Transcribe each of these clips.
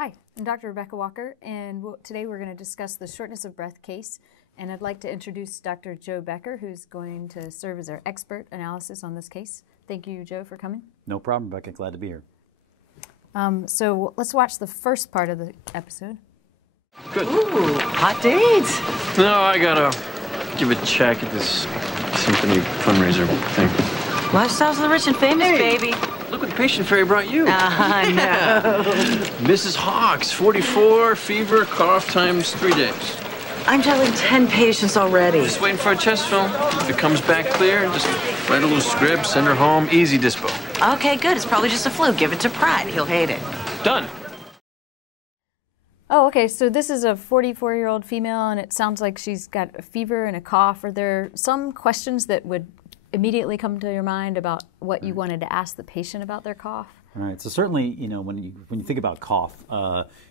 Hi, I'm Dr. Rebecca Walker, and today we're going to discuss the shortness of breath case. And I'd like to introduce Dr. Joe Becker, who's going to serve as our expert analysis on this case. Thank you, Joe, for coming. No problem, Rebecca. Glad to be here. So let's watch the first part of the episode. Good. Ooh, hot dates. No, I gotta give a check at this symphony fundraiser thing. Lifestyles of the rich and famous, baby. Look what the patient fairy brought you. No. Mrs. Hawks, 44, fever, cough times 3 days. I'm juggling 10 patients already. Just waiting for a chest film. If it comes back clear, just write a little script, send her home, easy dispo. Okay, good. It's probably just a flu. Give it to Pratt. He'll hate it. Done. Oh, okay, so this is a 44-year-old female, and it sounds like she's got a fever and a cough. Are there some questions that would immediately come to your mind about what you wanted to ask the patient about their cough? All right. So certainly, when you think about cough,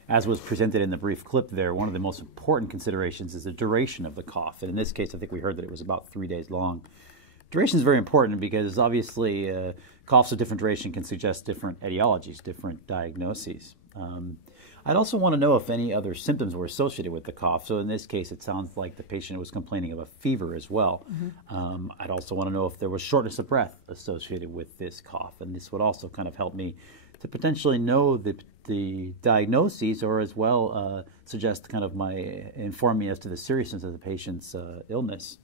as was presented in the brief clip there, one of the most important considerations is the duration of the cough. And in this case, I think we heard that it was about 3 days long. Duration is very important because obviously coughs of different duration can suggest different etiologies, different diagnoses. I'd also want to know if any other symptoms were associated with the cough. So in this case, it sounds like the patient was complaining of a fever as well. Mm-hmm. I'd also want to know if there was shortness of breath associated with this cough. And this would also kind of help me to potentially know the diagnoses, or as well suggest kind of inform me as to the seriousness of the patient's illness.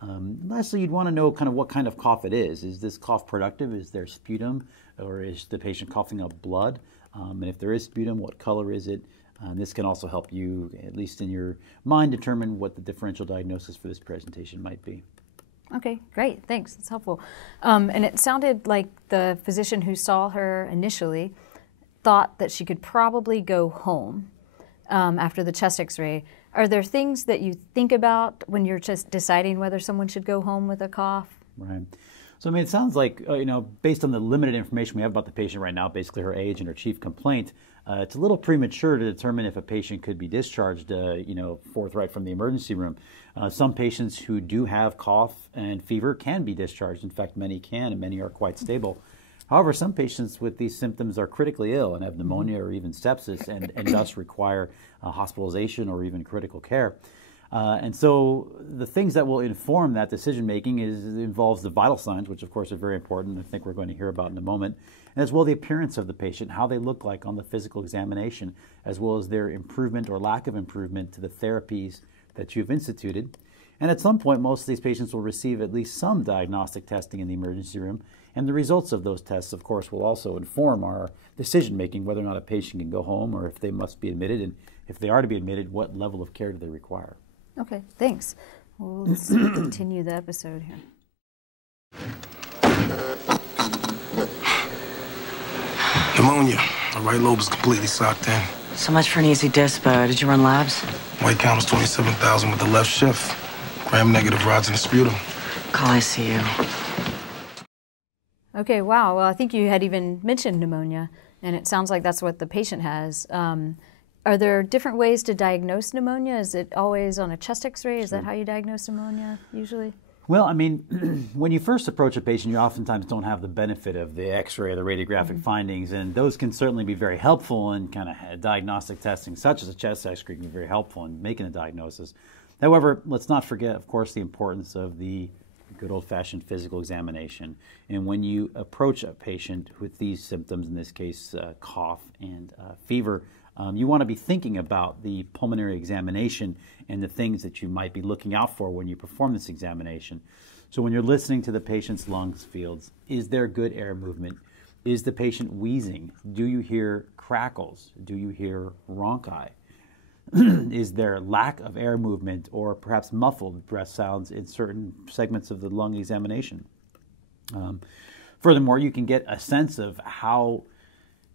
Lastly, you'd want to know kind of what kind of cough it is. Is this cough productive? Is there sputum? Or is the patient coughing up blood? And if there is sputum, what color is it? This can also help you, at least in your mind, determine what the differential diagnosis for this presentation might be. Okay, great, thanks, that's helpful. And it sounded like the physician who saw her initially thought that she could probably go home after the chest x-ray. Are there things that you think about when you're just deciding whether someone should go home with a cough? Right. So, it sounds like, based on the limited information we have about the patient right now, basically her age and her chief complaint, it's a little premature to determine if a patient could be discharged, forthright from the emergency room. Some patients who do have cough and fever can be discharged. In fact, many can, and many are quite stable. However, some patients with these symptoms are critically ill and have pneumonia or even sepsis and thus require hospitalization or even critical care. And so the things that will inform that decision-making involves the vital signs, which of course are very important. I think we're going to hear about in a moment. And as well the appearance of the patient, how they look like on the physical examination, as well as their improvement or lack of improvement to the therapies that you've instituted. And at some point, most of these patients will receive at least some diagnostic testing in the emergency room. And the results of those tests, of course, will also inform our decision-making, whether or not a patient can go home or if they must be admitted. And if they are to be admitted, what level of care do they require? Okay, thanks. Well, let's continue the episode here. Pneumonia. The right lobe is completely socked in. So much for an easy dispo. Did you run labs? White count is 27,000 with the left shift. Gram-negative rods in the sputum. Call ICU. Okay, wow. Well, I think you had even mentioned pneumonia, and it sounds like that's what the patient has. Are there different ways to diagnose pneumonia? Is it always on a chest x-ray? Is that how you diagnose pneumonia usually? Well, when you first approach a patient, you oftentimes don't have the benefit of the x-ray or the radiographic findings, and those can certainly be very helpful in kind of diagnostic testing, such as a chest x-ray can be very helpful in making a diagnosis. However, let's not forget, of course, the importance of the good old-fashioned physical examination. And when you approach a patient with these symptoms, in this case cough and fever, you want to be thinking about the pulmonary examination and the things that you might be looking out for when you perform this examination. So when you're listening to the patient's lungs fields, is there good air movement? Is the patient wheezing? Do you hear crackles? Do you hear rhonchi? Is there lack of air movement or perhaps muffled breath sounds in certain segments of the lung examination? Furthermore, you can get a sense of how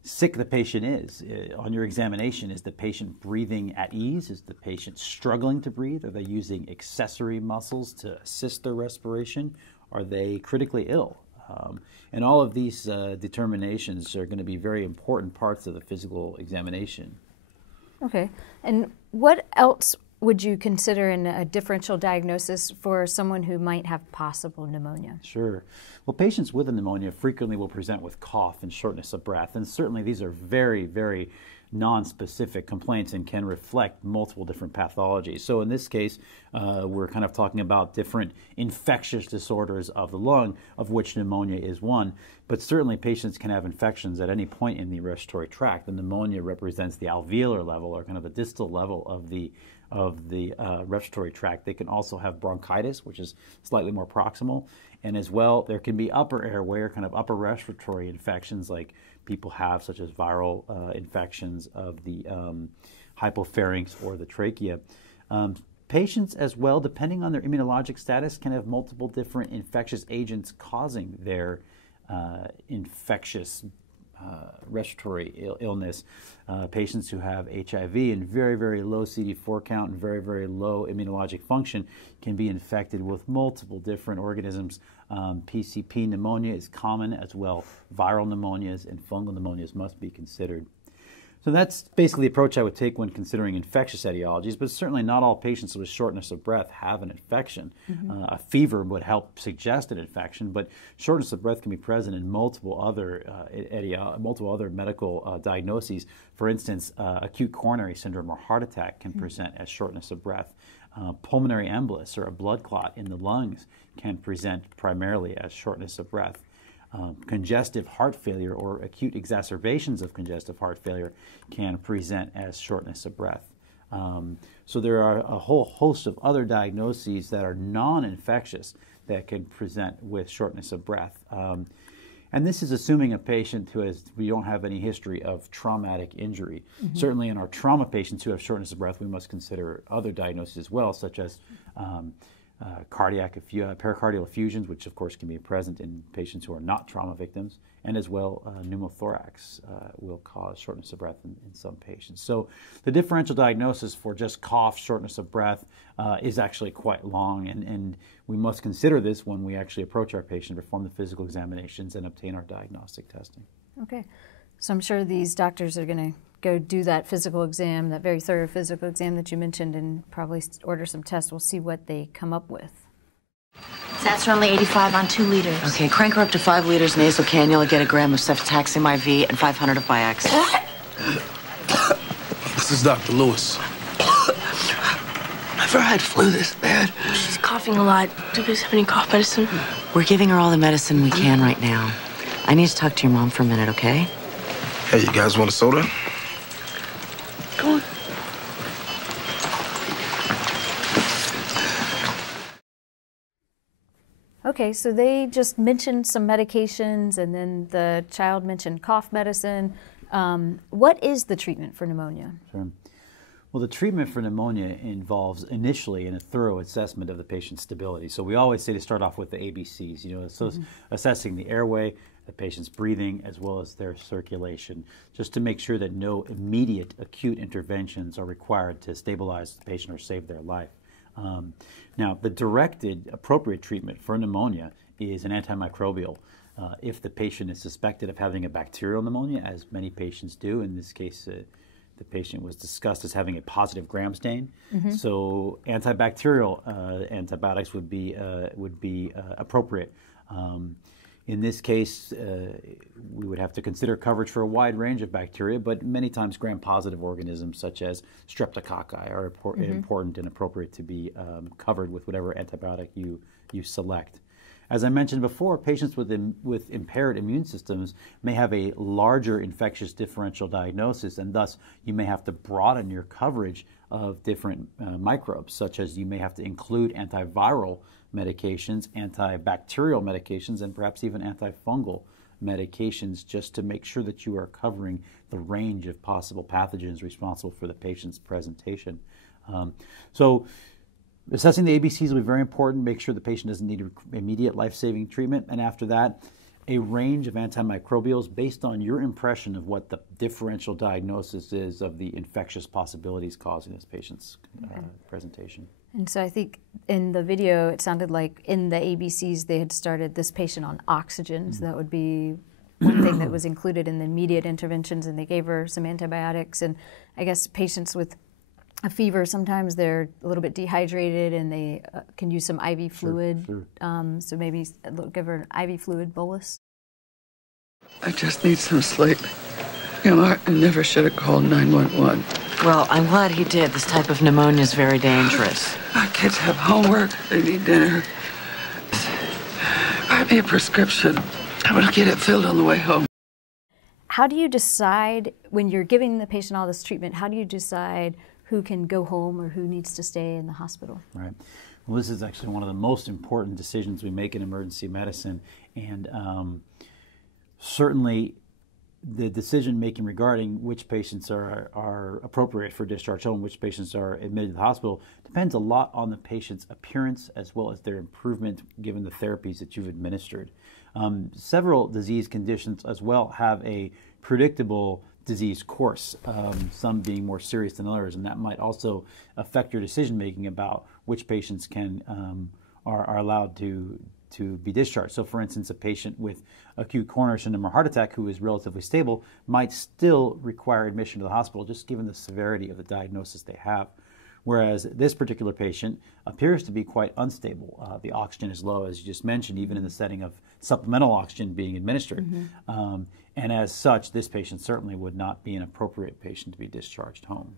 sick the patient is. On your examination, is the patient breathing at ease? Is the patient struggling to breathe? Are they using accessory muscles to assist their respiration? Are they critically ill? And all of these determinations are going to be very important parts of the physical examination. Okay. And what else would you consider in a differential diagnosis for someone who might have possible pneumonia? Sure. Well, patients with a pneumonia frequently will present with cough and shortness of breath, and certainly these are very, very non-specific complaints and can reflect multiple different pathologies. So in this case, we're kind of talking about different infectious disorders of the lung, of which pneumonia is one. But certainly patients can have infections at any point in the respiratory tract. The pneumonia represents the alveolar level, or kind of the distal level of the respiratory tract. They can also have bronchitis, which is slightly more proximal. And as well, there can be upper airway or kind of upper respiratory infections like people have, such as viral infections of the hypopharynx or the trachea. Patients as well, depending on their immunologic status, can have multiple different infectious agents causing their infectious respiratory illness. Patients who have HIV and very, very low CD4 count and very, very low immunologic function can be infected with multiple different organisms. PCP pneumonia is common as well. Viral pneumonias and fungal pneumonias must be considered. So that's basically the approach I would take when considering infectious etiologies, but certainly not all patients with shortness of breath have an infection. A fever would help suggest an infection, but shortness of breath can be present in multiple other medical diagnoses. For instance, acute coronary syndrome or heart attack can present as shortness of breath. Pulmonary embolus or a blood clot in the lungs can present primarily as shortness of breath. Congestive heart failure or acute exacerbations of congestive heart failure can present as shortness of breath. So there are a whole host of other diagnoses that are non-infectious that can present with shortness of breath. And this is assuming a patient we don't have any history of traumatic injury. Certainly in our trauma patients who have shortness of breath, we must consider other diagnoses as well, such as pericardial effusions, which of course can be present in patients who are not trauma victims, and as well pneumothorax will cause shortness of breath in some patients. So the differential diagnosis for just cough, shortness of breath is actually quite long, and we must consider this when we actually approach our patient, perform the physical examinations, and obtain our diagnostic testing. Okay, so I'm sure these doctors are going to go do that physical exam, that very thorough physical exam that you mentioned, and probably order some tests. We'll see what they come up with. That's only 85 on 2 liters. Okay, crank her up to 5 liters nasal cannula, get a gram of cefotaxime IV, and 500 of Vioxx. This is Dr. Lewis. Never had flu this bad. She's coughing a lot. Do you guys have any cough medicine? We're giving her all the medicine we can right now. I need to talk to your mom for a minute, okay? Hey, you guys want a soda? Go on. Okay, so they just mentioned some medications, and then the child mentioned cough medicine. What is the treatment for pneumonia? Sure. Well, the treatment for pneumonia involves initially a thorough assessment of the patient's stability. So we always say to start off with the ABCs, so assessing the airway, the patient's breathing, as well as their circulation, just to make sure that no immediate acute interventions are required to stabilize the patient or save their life. Now, the directed appropriate treatment for pneumonia is an antimicrobial. If the patient is suspected of having a bacterial pneumonia, as many patients do, in this case the patient was discussed as having a positive Gram stain, so antibacterial antibiotics would be appropriate. In this case, we would have to consider coverage for a wide range of bacteria, but many times gram-positive organisms such as streptococci are important and appropriate to be covered with whatever antibiotic you select. As I mentioned before, patients with impaired immune systems may have a larger infectious differential diagnosis, and thus you may have to broaden your coverage of different microbes, such as you may have to include antiviral medications, antibacterial medications, and perhaps even antifungal medications, just to make sure that you are covering the range of possible pathogens responsible for the patient's presentation. So assessing the ABCs will be very important. Make sure the patient doesn't need immediate life-saving treatment, and after that, a range of antimicrobials based on your impression of what the differential diagnosis is of the infectious possibilities causing this patient's presentation. And so I think in the video, it sounded like in the ABCs, they had started this patient on oxygen. So that would be one thing that was included in the immediate interventions, and they gave her some antibiotics. And I guess patients with a fever, sometimes they're a little bit dehydrated, and they can use some IV fluid. Sure. So maybe give her an IV fluid bolus. I just need some sleep. You know, Martin never should have called 911. Well, I'm glad he did. This type of pneumonia is very dangerous. My kids have homework. They need dinner. Buy me a prescription. I'm going to get it filled on the way home. How do you decide, when you're giving the patient all this treatment, how do you decide who can go home or who needs to stay in the hospital? Right. Well, this is actually one of the most important decisions we make in emergency medicine. And certainly the decision making regarding which patients are appropriate for discharge home, which patients are admitted to the hospital, depends a lot on the patient's appearance as well as their improvement given the therapies that you've administered. Several disease conditions as well have a predictable disease course, some being more serious than others, and that might also affect your decision making about which patients are allowed to be discharged. So for instance, a patient with acute coronary syndrome or heart attack who is relatively stable might still require admission to the hospital just given the severity of the diagnosis they have. Whereas this particular patient appears to be quite unstable. The oxygen is low, as you just mentioned, even in the setting of supplemental oxygen being administered. Mm-hmm. And as such, this patient certainly would not be an appropriate patient to be discharged home.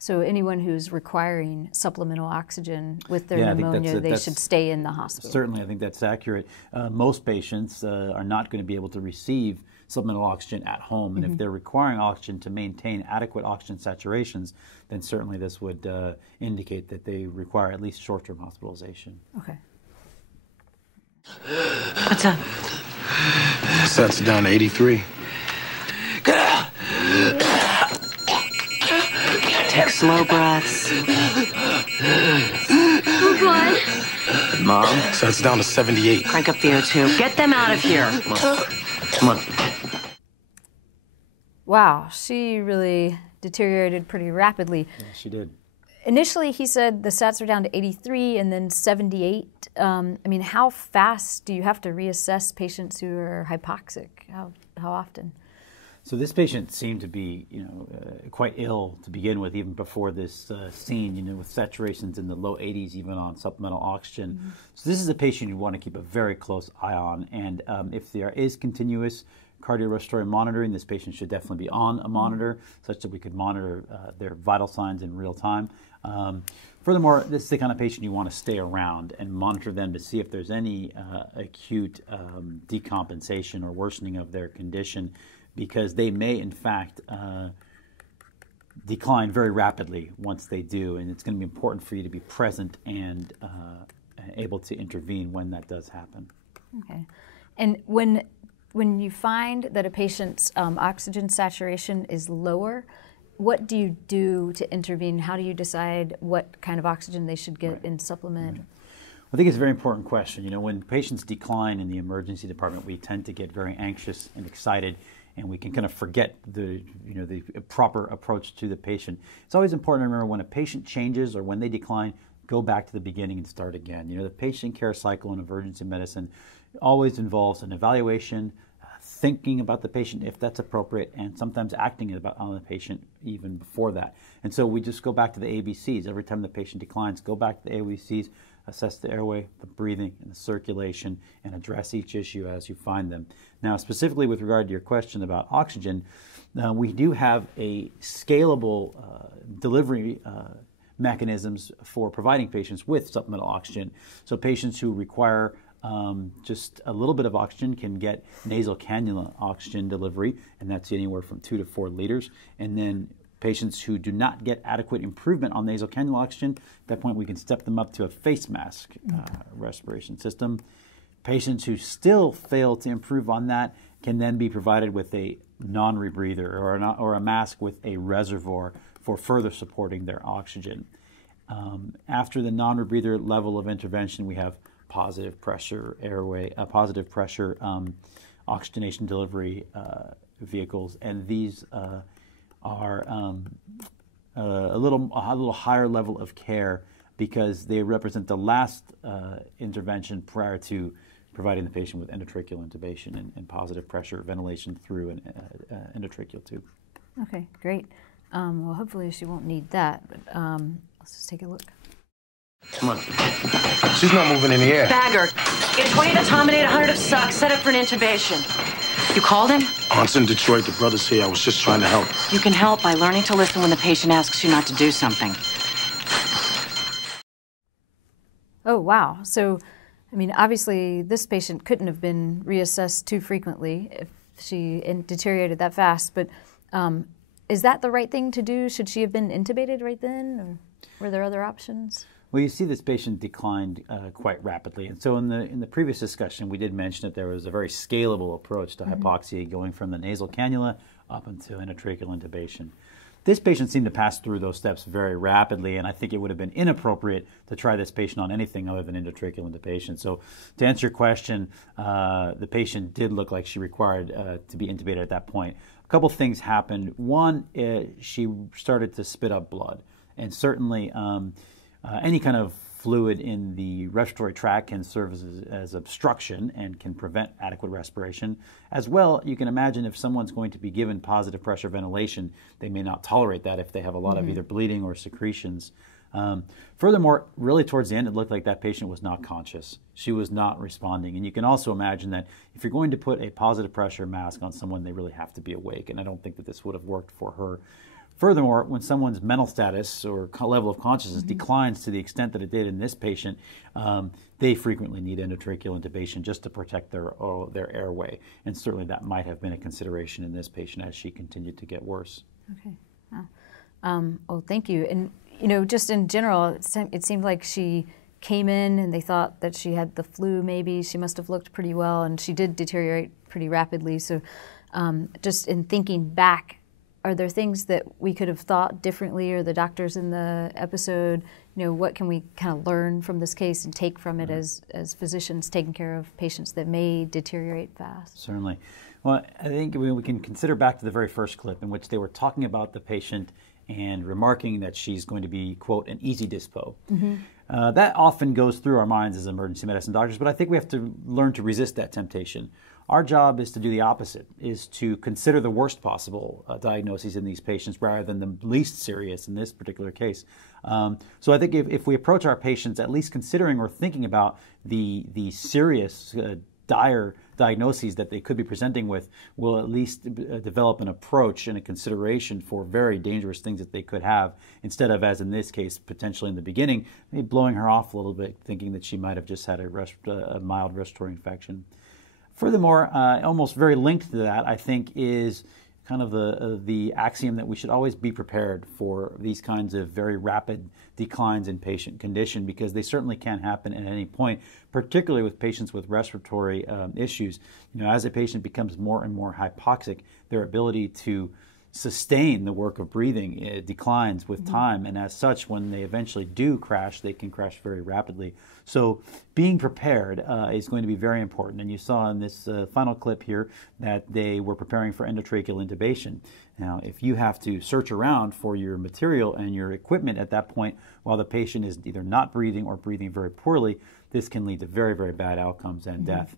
So anyone who's requiring supplemental oxygen with their pneumonia, they should stay in the hospital. Certainly, I think that's accurate. Most patients are not going to be able to receive supplemental oxygen at home. And if they're requiring oxygen to maintain adequate oxygen saturations, then certainly this would indicate that they require at least short-term hospitalization. Okay. What's up? Sets down to 83. Take slow breaths. Oh, God. Mom? Sets down to 78. Crank up the O2. Get them out of here. Come on. Wow, she really deteriorated pretty rapidly. Yeah, she did. Initially, he said the stats are down to 83 and then 78. I mean, how fast do you have to reassess patients who are hypoxic? How often? So this patient seemed to be, quite ill to begin with, even before this scene, with saturations in the low 80s, even on supplemental oxygen. Mm-hmm. So this is a patient you want to keep a very close eye on. And if there is continuous cardiorespiratory monitoring, this patient should definitely be on a monitor, such that we could monitor their vital signs in real time. Furthermore, this is the kind of patient you want to stay around and monitor them to see if there's any acute decompensation or worsening of their condition, because they may, in fact, decline very rapidly once they do, and it's going to be important for you to be present and able to intervene when that does happen. Okay. And when you find that a patient's oxygen saturation is lower, what do you do to intervene? How do you decide what kind of oxygen they should get in supplement? Right. I think it's a very important question. When patients decline in the emergency department, we tend to get very anxious and excited, and we can kind of forget the proper approach to the patient. It's always important to remember when a patient changes or when they decline, go back to the beginning and start again. The patient care cycle in emergency medicine always involves an evaluation, thinking about the patient if that's appropriate, and sometimes acting on the patient even before that. And so we just go back to the ABCs. Every time the patient declines, go back to the ABCs, assess the airway, the breathing, and the circulation, and address each issue as you find them. Now, specifically with regard to your question about oxygen, we do have a scalable delivery mechanisms for providing patients with supplemental oxygen. So patients who require just a little bit of oxygen can get nasal cannula oxygen delivery, and that's anywhere from 2 to 4 liters. And then patients who do not get adequate improvement on nasal cannula oxygen, at that point we can step them up to a face mask respiration system. Patients who still fail to improve on that can then be provided with a non-rebreather or a mask with a reservoir for further supporting their oxygen. After the non-rebreather level of intervention, we have positive pressure oxygenation delivery vehicles, and these are a little higher level of care because they represent the last intervention prior to providing the patient with endotracheal intubation and positive pressure ventilation through an endotracheal tube. Okay, great. Well, hopefully she won't need that, but let's just take a look. Come on. She's not moving in the air. Bagger, get 20 of the Tominate, 100 of suck, set up for an intubation. You called him? Aunt's in Detroit, the brother's here. I was just trying to help. You can help by learning to listen when the patient asks you not to do something. Oh, wow. So, I mean, obviously, this patient couldn't have been reassessed too frequently if she deteriorated that fast. But is that the right thing to do? Should she have been intubated right then? Or were there other options? Well, you see this patient declined quite rapidly. And so in the previous discussion, we did mention that there was a very scalable approach to hypoxia going from the nasal cannula up into intratracheal intubation. This patient seemed to pass through those steps very rapidly, and I think it would have been inappropriate to try this patient on anything other than intratracheal intubation. So to answer your question, the patient did look like she required to be intubated at that point. A couple things happened. One, she started to spit up blood, and certainly any kind of fluid in the respiratory tract can serve as obstruction and can prevent adequate respiration. As well, you can imagine if someone's going to be given positive pressure ventilation, they may not tolerate that if they have a lot of either bleeding or secretions. Furthermore, really towards the end, it looked like that patient was not conscious. She was not responding. And you can also imagine that if you're going to put a positive pressure mask on someone, they really have to be awake. And I don't think that this would have worked for her. Furthermore, when someone's mental status or level of consciousness declines to the extent that it did in this patient, they frequently need endotracheal intubation just to protect their airway. And certainly that might have been a consideration in this patient as she continued to get worse. Okay. Wow. Oh, thank you. And, you know, just in general, it seemed like she came in and they thought that she had the flu maybe. She must have looked pretty well, and she did deteriorate pretty rapidly. So just in thinking back, are there things that we could have thought differently, or the doctors in the episode, you know, what can we kind of learn from this case and take from it as physicians taking care of patients that may deteriorate fast? Certainly. Well, I think we can consider back to the very first clip in which they were talking about the patient and remarking that she's going to be, quote, an easy dispo. That often goes through our minds as emergency medicine doctors, but I think we have to learn to resist that temptation. Our job is to do the opposite, is to consider the worst possible diagnoses in these patients rather than the least serious in this particular case. So I think if we approach our patients at least considering or thinking about the serious, dire diagnoses that they could be presenting with, will at least develop an approach and a consideration for very dangerous things that they could have, instead of, as in this case, potentially in the beginning, maybe blowing her off a little bit, thinking that she might have just had a mild respiratory infection. Furthermore, almost very linked to that, I think, is kind of the axiom that we should always be prepared for these kinds of very rapid declines in patient condition, because they certainly can happen at any point, particularly with patients with respiratory issues. You know, as a patient becomes more and more hypoxic, their ability to sustain the work of breathing declines with time, and as such, when they eventually do crash, they can crash very rapidly. So being prepared is going to be very important, and you saw in this final clip here that they were preparing for endotracheal intubation. Now, if you have to search around for your material and your equipment at that point while the patient is either not breathing or breathing very poorly, this can lead to very, very bad outcomes and death.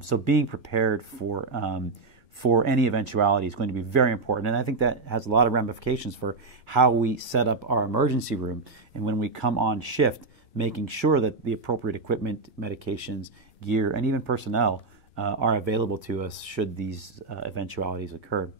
So being prepared for any eventuality is going to be very important. And I think that has a lot of ramifications for how we set up our emergency room. And when we come on shift, making sure that the appropriate equipment, medications, gear, and even personnel are available to us should these eventualities occur.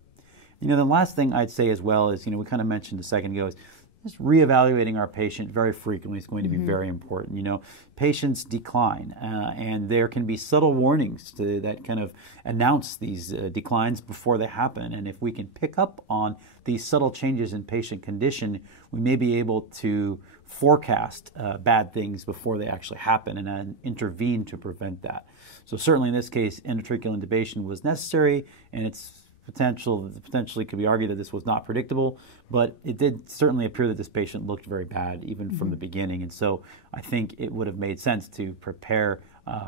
You know, the last thing I'd say as well is, you know, we kind of mentioned a second ago, is just reevaluating our patient very frequently is going to be very important. You know, patients decline, and there can be subtle warnings that kind of announce these declines before they happen. And if we can pick up on these subtle changes in patient condition, we may be able to forecast bad things before they actually happen and then intervene to prevent that. So certainly in this case, endotracheal intubation was necessary, and it's potentially could be argued that this was not predictable, but it did certainly appear that this patient looked very bad even from the beginning. And so I think it would have made sense to prepare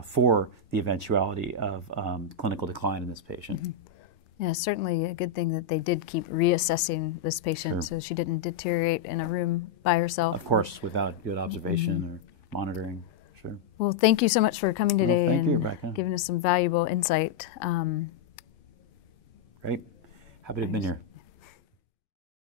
for the eventuality of clinical decline in this patient. Yeah, certainly a good thing that they did keep reassessing this patient so she didn't deteriorate in a room by herself. Of course, without good observation or monitoring. Sure. Well, thank you so much for coming today and giving us some valuable insight. Great. Happy to have been here.